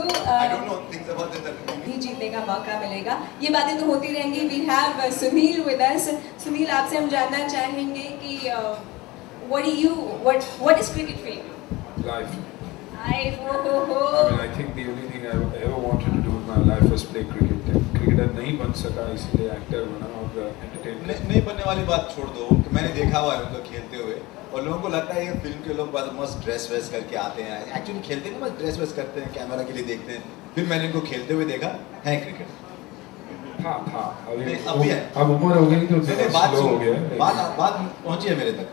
तो I don't know things about the भी जीतने का मौका मिलेगा। ये बातें तो होती रहेंगी। We have Sunil with us। Sunil, आपसे हम जानना चाहेंगे कि what is cricket for you? Life. Life, I mean, I think the only thing I ever wanted to do in my life was play cricket. Cricketer नहीं बन सका, इसलिए एक्टर बना और एंटरटेनर। नहीं बनने वाली बात छोड़ दो कि मैंने देखा हुआ है उनको खेलते हुए और लोगों को लगता है ये फिल्म के लोग बस मस्त ड्रेस वेस करके आते हैं। एक्चुअली खेलते नहीं, बस ड्रेस वेस करते हैं, कैमरा के लिए देखते हैं। फिर मैंने इनको खेलते हुए देखा है क्रिकेट। था अभी अब भी है। अब उम्र हो गई तो बात स्लो हो गया। बात पहुंची है मेरे तक।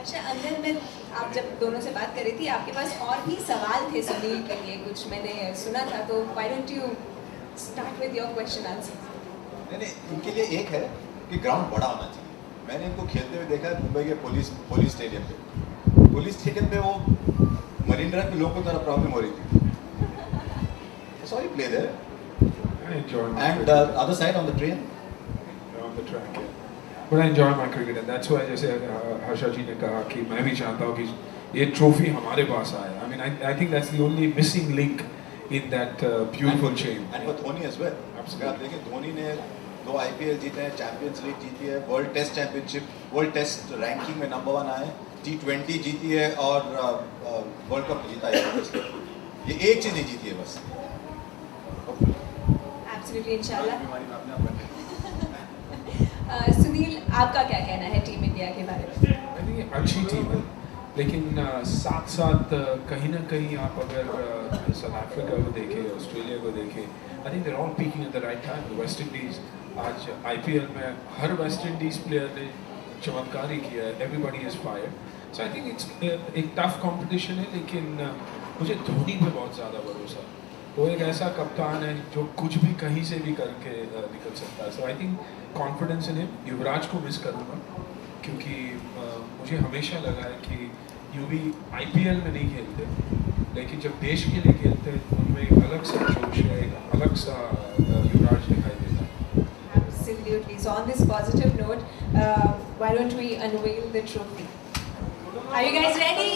अच्छा, अंदर में आप जब दोनों से बात कर रही थी, आपके पास और भी सवाल थे सुनील के लिए, कुछ मैंने सुना था, तो why don't you start with your question answer? नहीं, इनके लिए एक है कि ग्राउंड बड़ा होना चाहिए। मैंने इनको खेलते हुए देखा मुंबई के पुलिस स्टेडियम पे। पुलिस स्टेडियम पे वो मरीन ड्राइव के लोगों को ज़रा प्रॉब्लम हो रही थी। Sorry play there. And the other side on the train? On the track, yeah. But I enjoy my cricket and that's why जैसे हर्षा जी ने कहा कि मैं भी चाहता हूँ कि ये ट्रॉफी हमारे पास आए। I mean, I think that's the only missing link in that beautiful chain. And for Dhoni as well. आप देखिए धोनी ने 2 IPL जीते हैं, चैंपियंस लीग जीती है, world test championship, world test ranking में नंबर 1 आए, T20 जीती है और वर्ल्ड कप जीता है। ये एक चीज़ नहीं जीती है बस। Absolutely, इंशाल्लाह। सुनील, आपका क्या कहना है टीम इंडिया के बारे में? I think ये अच्छी टीम है, लेकिन साथ साथ कहीं ना कहीं आप अगर साउथ अफ्रीका को देखें, ऑस्ट्रेलिया को देखें, I think they're all peaking at the right time. West Indies आज IPL में हर वेस्ट इंडीज़ प्लेयर ने चमत्कार ही किया है। Everybody is fired. So I think it's एक टफ कंपटीशन है, लेकिन मुझे धोनी पे बहुत ज़्यादा भरोसा है। वो एक ऐसा कप्तान है जो कुछ भी कहीं से भी करके निकल सकता है। So I think confidence in him. Yuvraj को मिस करूँगा क्योंकि मुझे हमेशा लगा है कि यूवी IPL में नहीं खेलते, लेकिन जब देश के लिए खेलते हैं उनमें एक अलग सा जोश है, एक अलग सा युवराज दिखाई देता है। Absolutely. So on this positive note, why don't we unveil the trophy? Are you guys ready?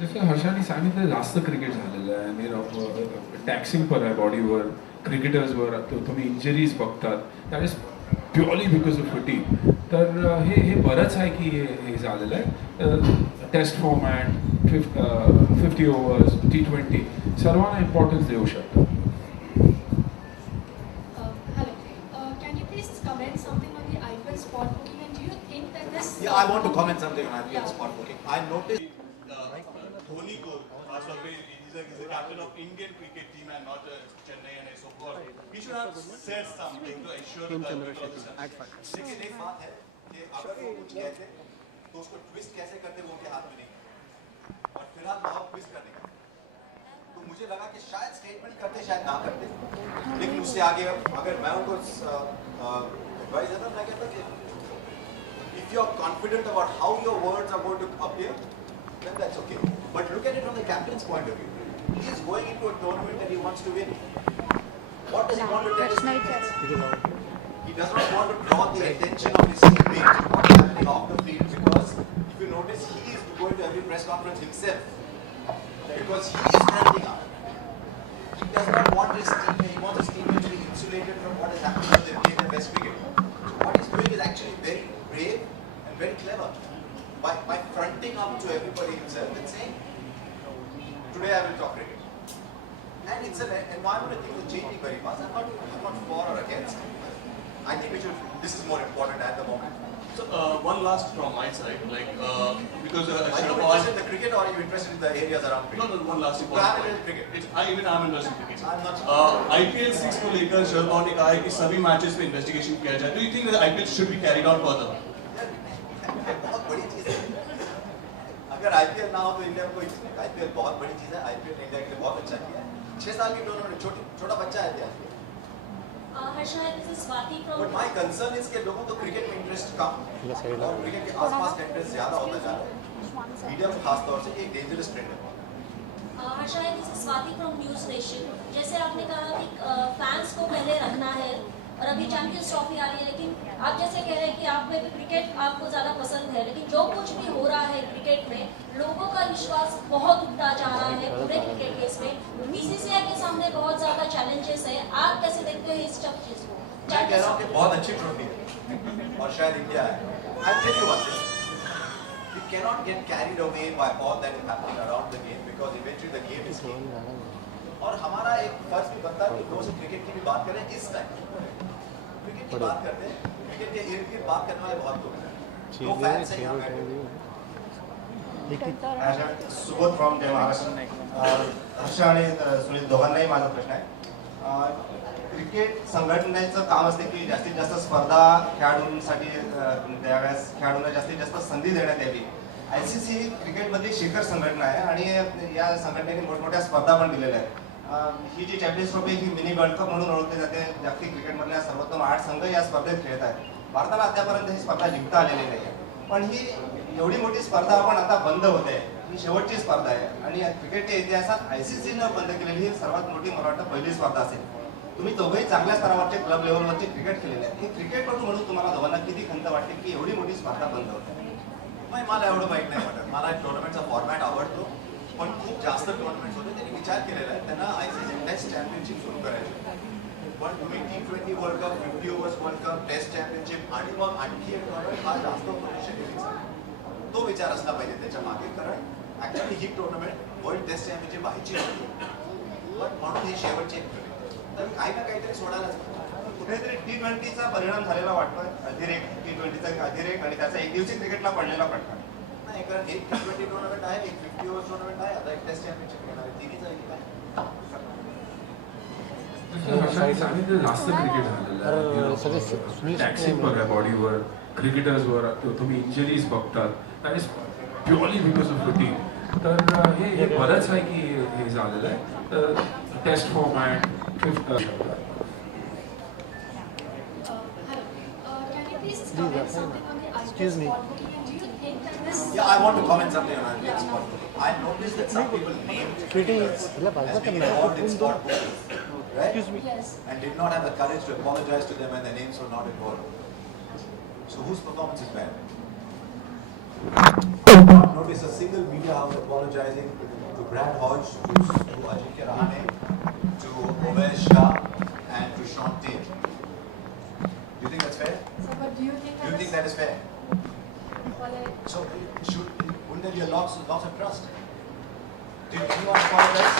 जसं हर्षाने सांगितलं जास्त क्रिकेट झालेलं आहे आणि टॅक्सिंग पर आहे बॉडीवर, क्रिकेटर्सवर तुम्ही इंजरीज बघतात, that is purely because of fatigue. तर हे बरंच आहे की हे झालेलं आहे. टेस्ट फॉर्मॅट 50 ओव्हर्स, T20 सर्वांना इम्पॉर्टन्स देऊ शकतात. Yeah, I want to comment something on IPL spot booking. I noticed Dhoni ko, खासतौर पे he's a captain of Indian cricket team and not Chennai and so forth. He should have said something to ensure that. लेकिन एक बात है कि अगर वो कुछ कहते तो उसको ट्विस्ट कैसे करते वो उनके हाथ में नहीं, और फिलहाल बहुत ट्विस्ट करने का। तो मुझे लगा कि शायद स्टेटमेंट करते शायद ना करते, लेकिन उससे आगे अगर मैं उनको एडवाइस देता मैं कहता कि if you are confident about how your words are going to appear, then that's okay. But look at it from the captain's point of view. He is going into a tournament and he wants to win. What does he want to tell his teammates? He does not want to draw the attention of his teammates to what's happening off the field, because if you notice, he is going to every press conference himself because he is fronting up. He does not want his teammate. He wants his teammates to be insulated from what is happening when they play their best cricket. So what he's doing is actually very brave and very clever by fronting up to everybody himself and saying, today I will talk cricket. And it's an environment that things are changing very fast. I'm not for or against, I think we should. This is more important at the moment. So one last from my side, like because Are you Sharad interested in the cricket or are you interested in the areas around cricket? no, one last So important I'm point. in cricket. Even I'm interested in cricket. I'm not. IPL 6 को लेकर शरद पवार ने कहा है कि सभी matches पे investigation किया जाए. Do you think that IPL should be carried on further? बहुत बड़ी चीज है. अगर IPL ना हो तो इंडिया में कोई IPL बहुत बड़ी चीज है. IPL ने इंडिया के लिए बहुत अच्छा किया है. 6 साल की टूर्नामेंट छोटा बच्चा है क्या? Harsha, this is Swati from. But my concern is कि लोगों को क्रिकेट में इंटरेस्ट कम और क्रिकेट के आसपास का इंटरेस्ट ज्यादा होता जा रहा है. मीडिया में खास तौर से ये एक डेंजरस ट्रेंड है. Harsha, this is Swati from News Nation. जैसे आपने कहा कि फैंस को पहले रखना है और अभी चैंपियंस ट्रॉफी आ रही है, लेकिन आप जैसे कह रहे हैं कि आप में भी क्रिकेट आपको ज़्यादा पसंद है, लेकिन जो कुछ भी हो रहा है क्रिकेट में लोगों का विश्वास बहुत उठता जा रहा है पूरे क्रिकेट केस में. बीसीसीआई के सामने बहुत ज़्यादा चैलेंजेस है. आप कैसे देखते हैं इस टफ चीज़ को? मैं कह रहा हूँ कि बहुत अच्छी ट्रॉफी है और शायद इंडिया है. I'll tell you one thing. You cannot get carried away by all that is happening around the game because eventually the game is game. और हमारा एक फर्ज भी बनता है कि लोग क्रिकेट की भी बात करें इस टाइम. क्रिकेट की बात करते हैं, क्रिकेट के इर्द गिर्द बात करने वाले बहुत लोग हैं. दो फैंस हैं यहाँ बैठे. सुबोध फ्रॉम जय महाराष्ट्र. हर्ष आणि सुनील दोघांनाही माझा प्रश्न आहे. क्रिकेट संघटनेचं काम असते की जास्तीत जास्त स्पर्धा खेळाडूंसाठी द्याव्यास, खेळाडूंना जास्तीत जास्त संधी देण्यात यावी. ICC क्रिकेटमधली शिखर संघटना आहे आणि या संघटनेने मोठमोठ्या स्पर्धा पण दिलेल्या आहेत. ही जी चॅम्पियन्स ट्रॉफी ही मिनी वर्ल्ड कप म्हणून ओळखली जाते. जागतिक क्रिकेटमधल्या सर्वोत्तम 8 संघ या स्पर्धेत खेळत आहेत. भारताला अद्यापर्यंत ही स्पर्धा जिंकता आलेली नाही आहे. पण ही एवढी मोठी स्पर्धा आपण आता बंद होते. ही शेवटची स्पर्धा आहे आणि क्रिकेटच्या इतिहासात ICC न बंद केलेली ही सर्वात मोठी मला वाटतं पहिली स्पर्धा असेल. तुम्ही दोघेही चांगल्या स्तरावरचे क्लब लेवलवरचे क्रिकेट खेळलेले आहेत. हे क्रिकेटपटू म्हणून तुम्हाला दोघांना किती खंत वाटते की एवढी मोठी स्पर्धा बंद होते? मला एवढं वाईट नाही वाटत. मला टुर्नामेंटचा फॉर्मॅट आवडतो पण खूप जास्त टुर्नामेंट्स होते. त्यांनी विचार केलेला आहे त्यांना ICC टेस्ट चॅम्पियनशिप सुरू करायची. पण तुम्ही T20 world cup, 50 overs world cup, test championship आणि मग आणखी एक टुर्नामेंट हा जास्त होतो. तो विचार असला पाहिजे त्याच्या मागे. कारण ऍक्च्युअली ही टुर्नामेंट वर्ल्ड टेस्ट चॅम्पियनशिप व्हायची होती पण म्हणून ही शेवटची एक तर काही ना काहीतरी सोडायलाच पाहिजे. कुठेतरी T20चा परिणाम झालेला वाटतोय. अतिरेक T20चा अतिरेक आणि त्याचा एक दिवशी क्रिकेटला पडलेला फटका. नाही कारण एक T20 टुर्नामेंट आहे, एक 50 ओव्हर्स टुर्नामेंट आहे, आता एक टेस्ट चॅम्पियनशिप घेणार आहे. तिन्हीच आहे की काय? सांगितलं जास्त क्रिकेट झालेलं टॅक्सिंग बघा बॉडीवर क्रिकेटर्सवर तुम्ही इंजरीज बघतात that is purely because of routine. तर हे बरंच आहे की हे झालेलं आहे. तर test format Excuse me. Do you think that this? Yeah, I want to comment something on IPL sport booking. I noticed that some people named cricketers as being involved in sport booking, right? Yes. And did not have the courage to apologize to them when their names were not involved. So whose performance is bad? I did not notice a single media house apologizing to Brad Hodge, to Ajinkya Rahane, to Umesh Shah, and to Sean Tate. Do you think that's fair? So, but do you think that is fair? Well, So wouldn't there be a loss of trust? Did anyone apologize?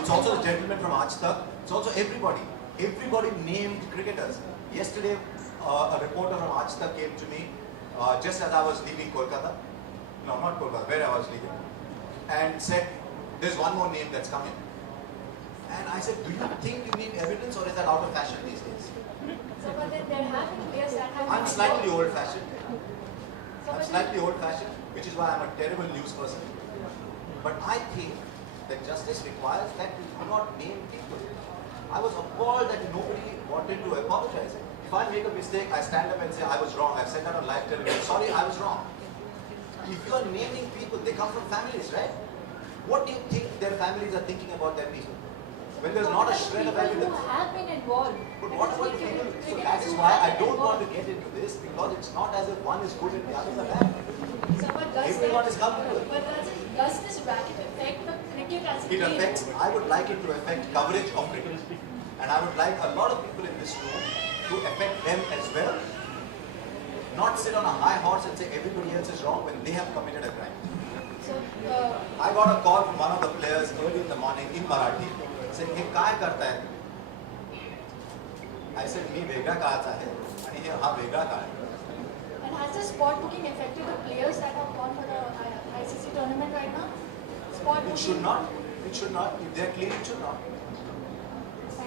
It's also the gentleman from Aaj Tak. It's also everybody. Everybody named cricketers. Yesterday, a reporter from Aaj Tak came to me just as I was leaving Kolkata. No, not Kolkata, where I was leaving. And said, there's one more name that's coming. And I said, do you think you need evidence or is that out of fashion these days? so but then there have been players that have. I'm slightly old-fashioned. Which is why I'm a terrible news person. But I think that justice requires that you do not name people. I was appalled that nobody wanted to apologize. If I make a mistake, I stand up and say, I was wrong. I've said that on live television. Sorry, I was wrong. If you are naming people, they come from families, right? What do you think their families are thinking about their people? When there's not a shred of evidence. People who have been involved. But what about the people? So that is why I don't want to get into this because it's not as if one is good and the others are bad. So, but Everyone is culpable. But does this racket affect the cricket as a It game? affects, I would like it to affect coverage of cricket. And I would like a lot of people in this room to affect them as well. Not sit on a high horse and say everybody else is wrong when they have committed a crime. So, I got a call from one of the players early in the morning in Marathi said हे काय करताय? I said मी वेगळा काळाचा आहे आणि हे हा वेगळा काळ आहे. And has the spot booking affected the players that have gone for the ICC tournament right now? Spot booking? It should not. It should not. If they're clean, it should not.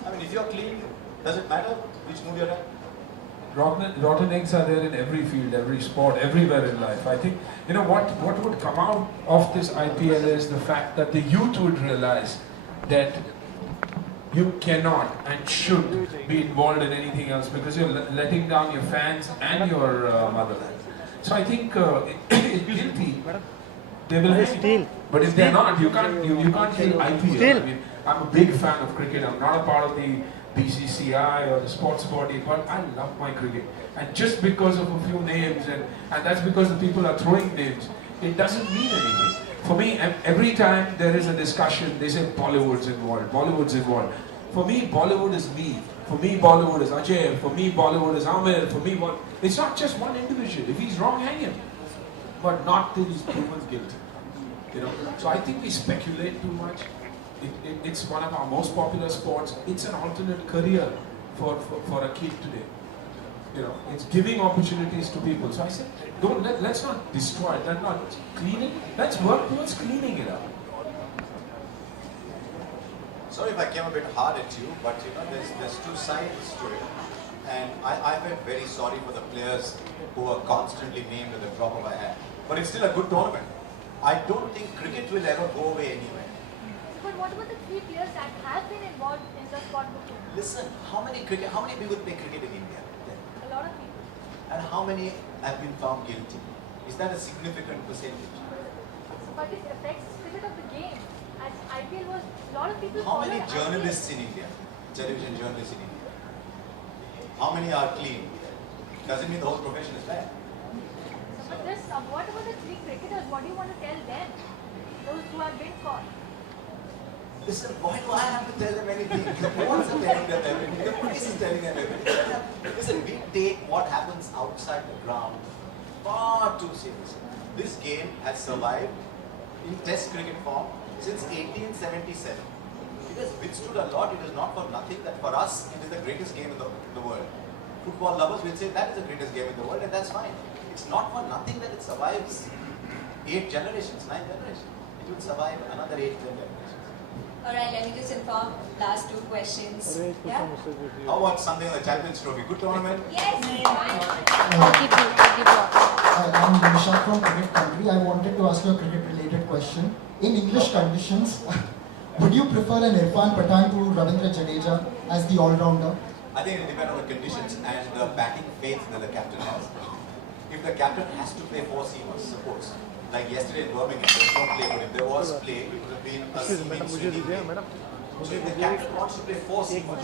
I mean, if you're clean, does it matter which mood you're in? Rotten eggs are there in every field, every sport, everywhere in life. I think, you know, what would come out of this IPL is the fact that the youth would realize that you cannot and should be involved in anything else because you're letting down your fans and your mother. So I think it's guilty. They will hate. But if they're not, you can't kill IPL. I mean, I'm a big fan of cricket. I'm not a part of the BCCI or the sports body, but I love my cricket. And just because of a few names, and that's because the people are throwing names, it doesn't mean anything. For me, every time there is a discussion, they say Bollywood's involved, Bollywood's involved. For me, Bollywood is me. For me, Bollywood is Ajay. For me, Bollywood is Amir. For me, it's not just one individual. If he's wrong, hang him. But not till he's proven guilty. You know. So I think we speculate too much. It's one of our most popular sports. It's an alternate career for a kid today. You know, it's giving opportunities to people. So I said, let's not destroy it. Let's not clean it. Let's work towards cleaning it up. Sorry if I came a bit hard at you, but you know, there's two sides to it. And I felt very sorry for the players who are constantly named at the drop of a hat. But it's still a good tournament. I don't think cricket will ever go away anywhere. But what about the 3 players that have been involved in the spot booking? Listen, how many people play cricket in India? A lot of people. And how many have been found guilty? Is that a significant percentage? But it affects the spirit of the game. As IPL was, a lot of people How many followed journalists in India? Television journalists in India? How many are clean? Doesn't mean the whole profession is bad. But this, what about the 3 cricketers? What do you want to tell them? Those who have been caught. Listen, why do I have to tell them anything? The boards are telling them everything. The police is telling them everything. Listen, we take what happens outside the ground far too seriously. This game has survived in Test cricket form since 1877. It has withstood a lot. It is not for nothing that for us it is the greatest game in the world. Football lovers will say that is the greatest game in the world, and that's fine. It's not for nothing that it survives 8 generations, 9 generations. It will survive another 8, 10 generations. Alright, let me just inform last 2 questions. Yeah? How about something like the Champions Trophy? Good tournament? Yes. Hi, I'm Nisha from Cricket Country. I wanted to ask you a cricket-related question. In English conditions, would you prefer an Irfan Pathan to Ravindra Jadeja as the all-rounder? I think it depends on the conditions and the batting faith that the captain has. If the captain has to play 4 seamers, suppose, like yesterday in Birmingham, there was no play, but if there was play, it would have been a seaming swinging play. So if the captain wants to play 4 seamers,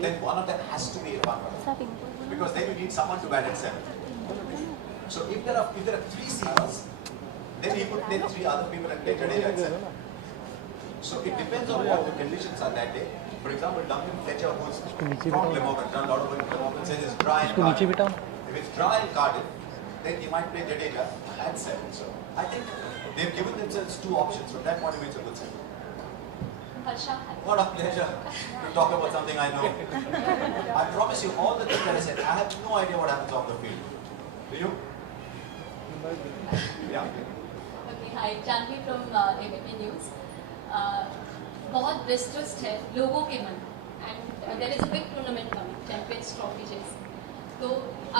then one of them has to be Irfan Pathan. Because then you need someone to bat at 7. So if there are 3 seamers, then he could play 3 other people and play Jadeja at 7. So it depends on what the conditions are that day. For example, Duncan Fletcher, who's from Glamorgan, done a lot of work in Glamorgan, says it's dry and Cardiff. If it's dry and Cardiff, then he might play Jadeja at 7. So I think they've given themselves 2 options. From that point of view, it's a good thing. What a pleasure to talk about something I know. I promise you all the things that I said. I have no idea what happens off the field. Do you? Yeah. Okay, hi, Janvi from ABP News. बहुत distressed है लोगों के मन and there is a big tournament coming champions trophy जैसे तो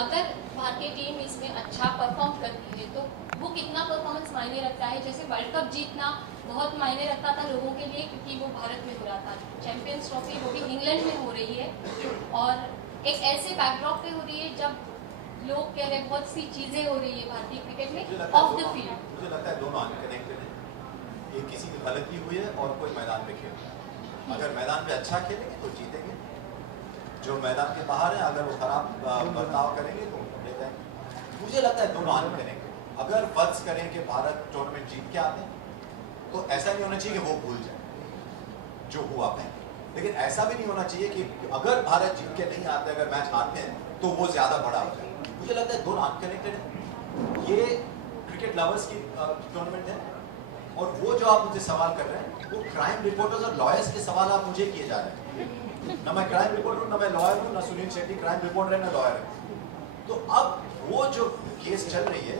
अगर भारतीय team इसमें अच्छा परफॉर्म करती है तो वो कितना परफॉर्मेंस मायने रखता है जैसे वर्ल्ड कप जीतना बहुत मायने रखता था लोगों के लिए क्योंकि वो भारत में हो रहा था चैंपियंस ट्रॉफी वो भी इंग्लैंड में हो रही है और एक ऐसे बैकड्रॉप पे हो रही है जब लोग कह रहे हैं बहुत सी चीज़ें हो रही है भारतीय क्रिकेट में ऑफ द फील्ड मुझे लगता है दोनों अनकनेक्टेड है ये किसी की गलती हुई है और कोई मैदान पे खेल रहा है अगर मैदान पे अच्छा खेलेंगे तो जीतेंगे जो मैदान के बाहर है अगर वो खराब बर्ताव करेंगे तो ले जाएंगे मुझे लगता है दोनों अनकनेक्टेड अगर फर्ज करें कि भारत टूर्नामेंट जीत के आते हैं तो ऐसा नहीं होना चाहिए कि वो भूल जाए जो हुआ पहले लेकिन ऐसा भी नहीं होना चाहिए कि अगर भारत जीत के नहीं आते अगर मैच हारते हैं तो वो ज्यादा बड़ा हो जाए मुझे लगता है दोनों अनकनेक्टेड है ये क्रिकेट लवर्स की टूर्नामेंट है और वो जो आप मुझे सवाल कर रहे हैं वो क्राइम रिपोर्टर्स और लॉयर्स के सवाल आप मुझे किए जा रहे हैं। ना मैं क्राइम रिपोर्टर हूँ, ना मैं लॉयर हूँ, ना सुनील शेट्टी क्राइम रिपोर्टर है, ना लॉयर है। तो अब वो जो केस चल रही है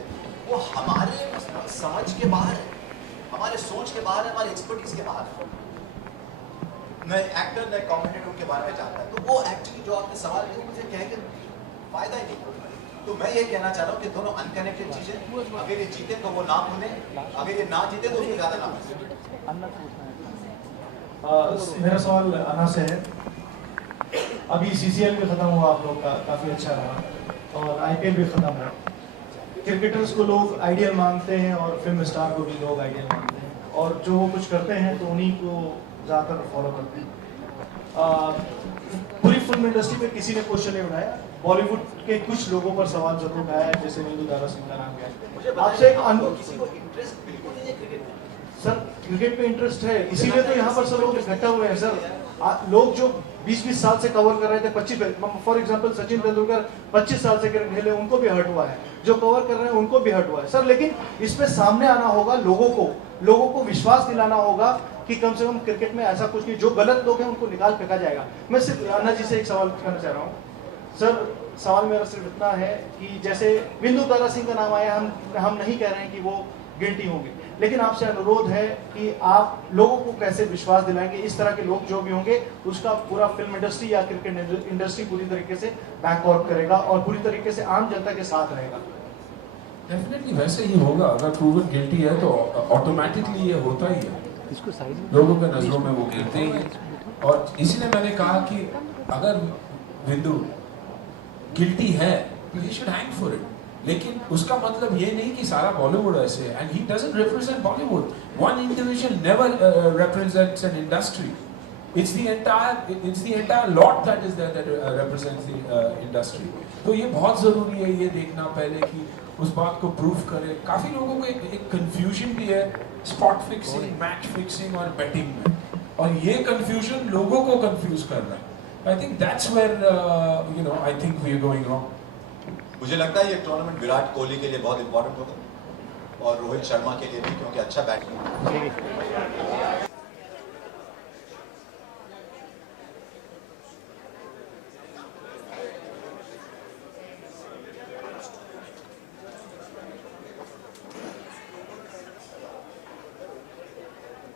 वो हमारे समझ के बाहर है, हमारे सोच के बाहर है, हमारे एक्सपर्टीज के बाहर है। न एक्टर न कॉमेंटेटर उनके बारे में जानता है। तो वो एक्चुअली जो आपने सवाल किया मुझे कह के फायदा ही नहीं। तो मैं ये कहना चाह रहा हूँ कि दोनों अनकनेक्टेड चीजें, अगर ये जीते तो वो ना भूले, अगर ये ना जीते तो उसमें ज्यादा ना भूले। मेरा सवाल अन्ना से है। अभी CCL भी खत्म हुआ आप लोग का, काफी अच्छा रहा, और IPL भी खत्म हुआ। क्रिकेटर्स को लोग आइडियल मानते हैं और फिल्म स्टार को भी लोग आइडियल मानते हैं, और जो वो कुछ करते हैं तो उन्हीं को ज़्यादातर फॉलो करते हैं। पूरी फिल्म इंडस्ट्री में किसी ने क्वेश्चन नहीं उठाया, बॉलीवुड के कुछ लोगों पर सवाल जरूर उठाया है, जैसे विंदु दारा सिंह का नाम गया। आपसे किसी को इंटरेस्ट बिल्कुल नहीं है क्रिकेट में। सर क्रिकेट में इंटरेस्ट है, इसीलिए तो यहाँ पर सब लोग इकट्ठा हुए हैं सर। लोग जो 20-20 साल से कवर कर रहे थे, 25 फॉर एग्जांपल सचिन तेंदुलकर 25 साल से क्रिकेट खेले, उनको भी हर्ट हुआ है, जो कवर कर रहे हैं उनको भी हर्ट हुआ है सर। लेकिन इसमें सामने आना होगा, लोगों को विश्वास दिलाना होगा कि कम से कम क्रिकेट में ऐसा कुछ नहीं, जो गलत लोग हैं उनको निकाल फेंका जाएगा। मैं सिर्फ अन्ना जी से एक सवाल करना चाह रहा हूँ सर। सवाल मेरा सिर्फ इतना है कि जैसे विंदु तारा सिंह का नाम आया, हम नहीं कह रहे हैं कि वो गिल्टी होंगे, लेकिन आपसे अनुरोध है कि आप लोगों को कैसे विश्वास दिलाएंगे, इस तरह के लोग जो भी होंगे उसका पूरा फिल्म इंडस्ट्री या क्रिकेट इंडस्ट्री पूरी तरीके से बैकआउट करेगा और पूरी तरीके से आम जनता के साथ रहेगा। डेफिनेटली वैसे ही होगा। अगर प्रूवन गिल्टी है तो ऑटोमेटिकली ये होता ही है, लोगों के नजरों में वो गिरते ही हैं। और इसीलिए मैंने कहा कि अगर विंदु गिल्टी है तो he should hang for it, लेकिन उसका मतलब ये नहीं कि सारा बॉलीवुड ऐसे है। And he doesn't represent Bollywood, one individual never represents an industry, it's the entire lot that is there that represents the industry। तो ये बहुत जरूरी है ये देखना पहले कि उस बात को प्रूव करे। काफी लोगों को एक कंफ्यूजन भी है स्पॉट फिक्सिंग, मैच फिक्सिंग और बेटिंग में, और ये कंफ्यूजन लोगों को कंफ्यूज कर रहा है। I think that's where I think we are going wrong. मुझे लगता है ये टूर्नामेंट विराट कोहली के लिए बहुत इंपॉर्टेंट होगा और रोहित शर्मा के लिए भी, क्योंकि अच्छा बैटिंग